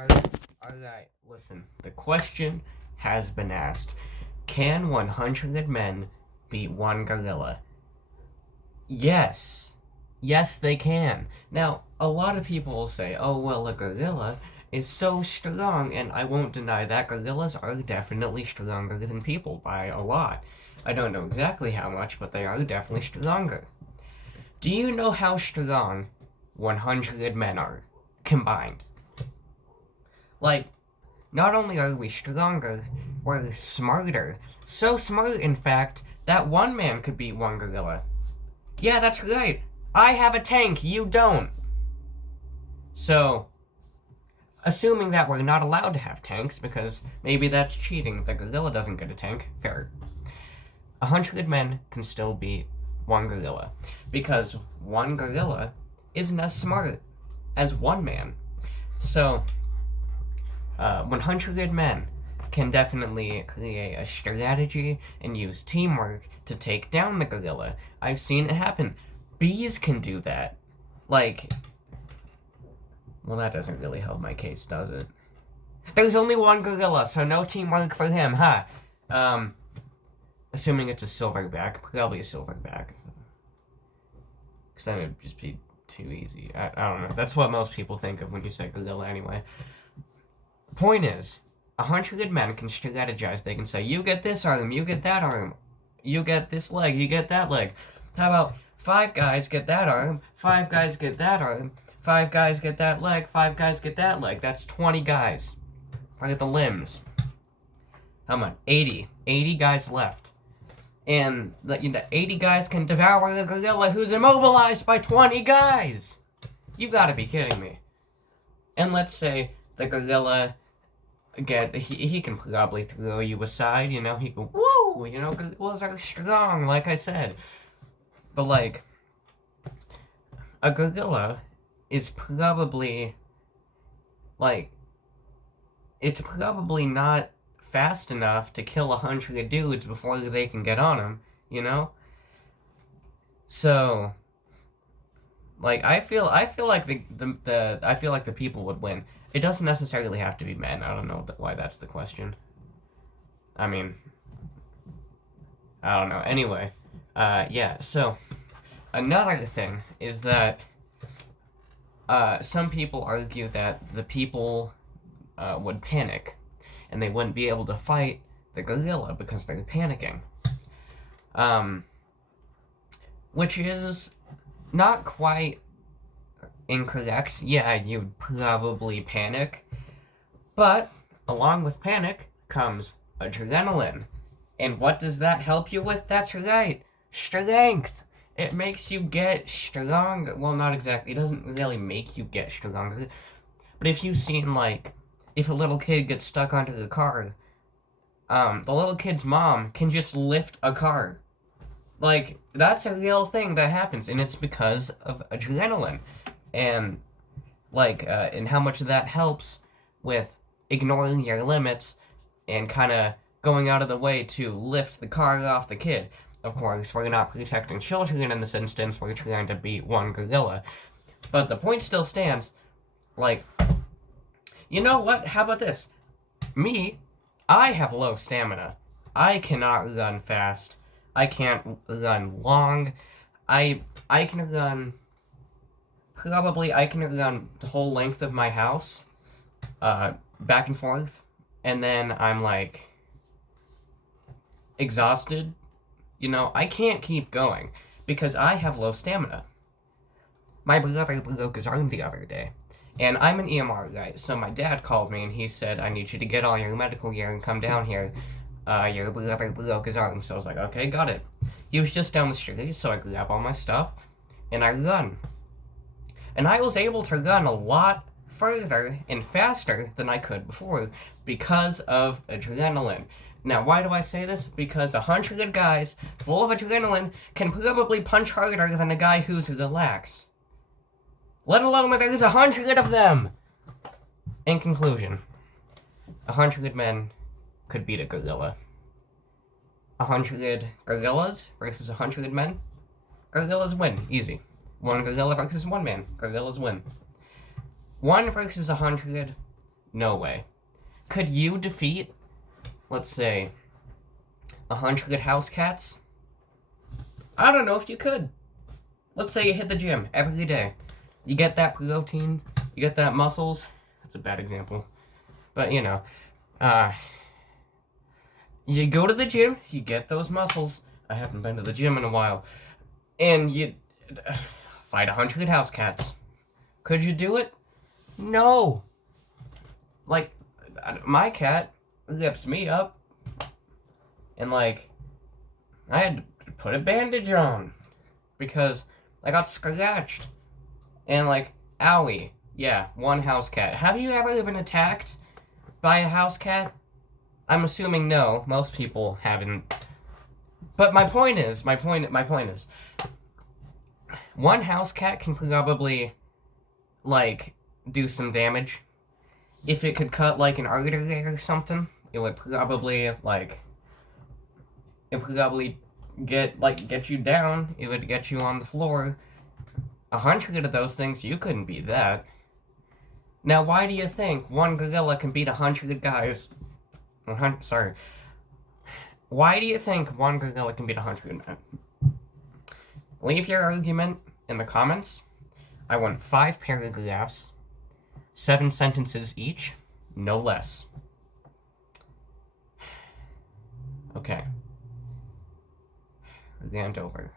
Alright, listen. The question has been asked. Can 100 men beat one gorilla? Yes. Yes, they can. Now, a lot of people will say, oh, well, a gorilla is so strong, and I won't deny that. Gorillas are definitely stronger than people by a lot. I don't know exactly how much, but they are definitely stronger. Do you know how strong 100 men are combined? Like, not only are we stronger, we're smarter. So smart, in fact, that one man could beat one gorilla. Yeah, that's right. I have a tank, you don't. So, assuming that we're not allowed to have tanks, because maybe that's cheating, the gorilla doesn't get a tank, fair. 100 men can still beat one gorilla, because one gorilla isn't as smart as one man. So, 100 men can definitely create a strategy and use teamwork to take down the gorilla. I've seen it happen. Bees can do that. Like, well, that doesn't really help my case, does it? There's only one gorilla, so no teamwork for him, huh? Assuming it's a silverback, probably a silverback. Because then it'd just be too easy. I don't know. That's what most people think of when you say gorilla anyway. Point is, 100 men can strategize. They can say, you get this arm, you get that arm, you get this leg, you get that leg. How about 5 guys get that arm, 5 guys get that arm, 5 guys get that leg, 5 guys get that leg. That's 20 guys. Look at the limbs. How much? 80. 80 guys left. And the 80 guys can devour the gorilla who's immobilized by 20 guys. You gotta be kidding me. And let's say the gorilla, again, he can probably throw you aside, you know, he can, woo, you know, gorillas are strong, like I said. But, like, a gorilla is probably, like, it's probably not fast enough to kill 100 dudes before they can get on him, you know? So, like, I feel like the people would win. It doesn't necessarily have to be men. I don't know why that's the question. I mean, I don't know. Anyway, yeah, so, another thing is that, some people argue that the people, would panic, and they wouldn't be able to fight the gorilla because they're panicking. Which is not quite incorrect. Yeah, you'd probably panic. But, along with panic comes adrenaline. And what does that help you with? That's right, strength. It makes you get stronger. Well, not exactly. It doesn't really make you get stronger. But if you've seen, like, if a little kid gets stuck onto the car, the little kid's mom can just lift a car. Like, that's a real thing that happens, and it's because of adrenaline. And, like, and how much that helps with ignoring your limits and kind of going out of the way to lift the car off the kid. Of course, we're not protecting children in this instance, we're trying to beat one gorilla. But the point still stands, like, you know what? How about this? Me, I have low stamina. I cannot run fast. I can't run long. I can run... Probably I can run the whole length of my house, back and forth, and then I'm, like, exhausted. You know, I can't keep going, because I have low stamina. My brother broke his arm the other day. And I'm an EMR guy, so my dad called me and he said, I need you to get all your medical gear and come down here. Your brother broke his arm. So I was like, okay, got it. He was just down the street, so I grab all my stuff and I run. And I was able to run a lot further and faster than I could before because of adrenaline. Now, why do I say this? Because 100 guys full of adrenaline can probably punch harder than a guy who's relaxed. Let alone that there's 100 of them! In conclusion, 100 men could beat a gorilla. 100 gorillas versus 100 men? Gorillas win, easy. 1 gorilla versus 1 man, gorillas win. 1 versus 100, No way. Could you defeat, let's say, 100 house cats? I don't know if you could. Let's say you hit the gym every day. You get that protein, you get that muscles. That's a bad example. But, you know, you go to the gym, you get those muscles. I haven't been to the gym in a while. And you fight 100 house cats. Could you do it? No. Like, my cat lifts me up. And, like, I had to put a bandage on. Because I got scratched. And, like, owie. Yeah, one house cat. Have you ever been attacked by a house cat? I'm assuming no. Most people haven't. But my point is, one house cat can probably, like, do some damage. If it could cut, like, an artery or something, it would probably, like, get you down. It would get you on the floor. 100 of those things, you couldn't beat that. Now, why do you think one gorilla can beat 100 guys? Sorry. Why do you think one gorilla can beat 100 men? Leave your argument in the comments. I want 5 paragraphs, 7 sentences each, no less. Okay. Rant over.